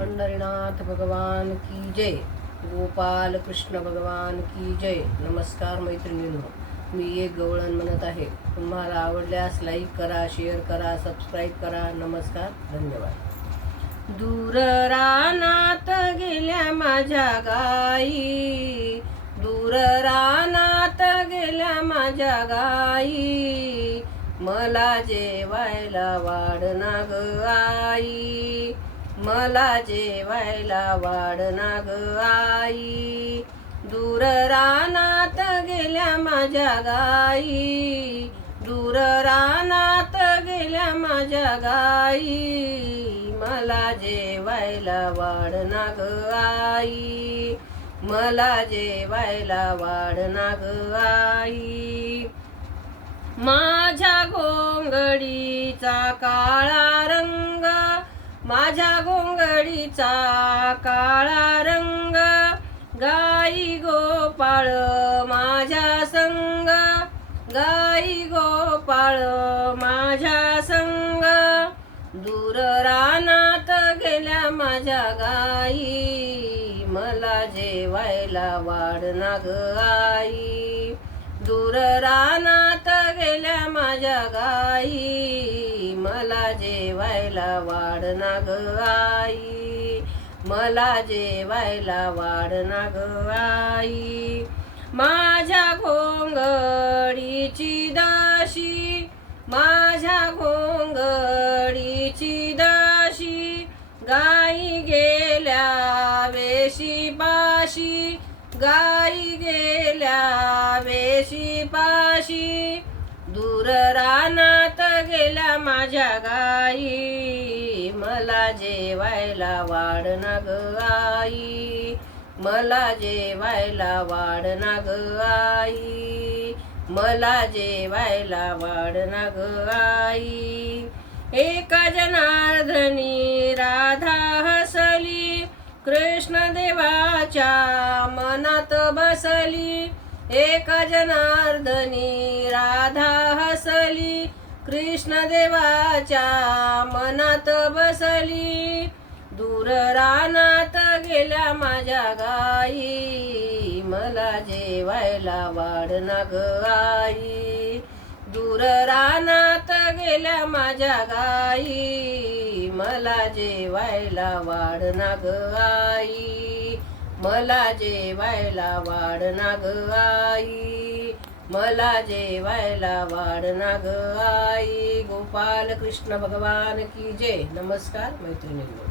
पंढरीनाथ भगवान की जय. गोपाल कृष्ण भगवान की जय. नमस्कार मैत्रिणींनो, मी एक गवळण म्हणत आहे. तुम्हाला आवडल्यास लाईक करा, शेअर करा, सबस्क्राईब करा. नमस्कार, धन्यवाद. दूर रानात गेल्या माझ्या गाई, दूर रानात गेल्या माझ्या गाई, मला जेवायला वाढना ग आई, मला जेवायला वाढना ग आई. दूर रानात गेल्या माझ्या गाई, दूर रानात गेल्या माझ्या गाई, मला जेवायला वाढना ग आई, मला जेवायला वाढना ग आई. माझ्या घोंगडीचा काळा रंग, माझ्या घोंगडीचा काळा रंग, गाई गोपाळ माझ्या संग, गाई गोपाळ माझ्या संग. दूर रानात गेल्या माझ्या गाई, मला जेवायला वाढना ग आई, दूर रानात गेल्या माझ्या गाई, मला जेवायला वाढना ग आई, मला जेवायला वाढना ग आई. माझ्या घोंगडीची दाशी, माझ्या घोंगडीची दाशी, गाई गेल्या वेशी पाशी, गाई गेल्या वेशी पाशी. दूर रानात गेल्या माझ्या गाई, मला जेवायला वाढना ग आई, मला जेवायला वाढना ग आई, मला जेवायला वाढना ग आई. एका जनार्दनी राधा हसली, कृष्ण देवाच्या मनात बसली. एका जनार्दनी राधा हसली, कृष्ण देवाच्या मनात बसली. दूर रानात गेल्या माझ्या गाई, मला जेवायला वाढना ग आई, दूर रानात गेल्या माझ्या गाई, मला जेवायला वाढना ग आई, मला जेवायला वाढना ग आई, मला जेवायला वाढना ग आई. गोपाल कृष्ण भगवान की जय. नमस्कार मैत्रिणींनो.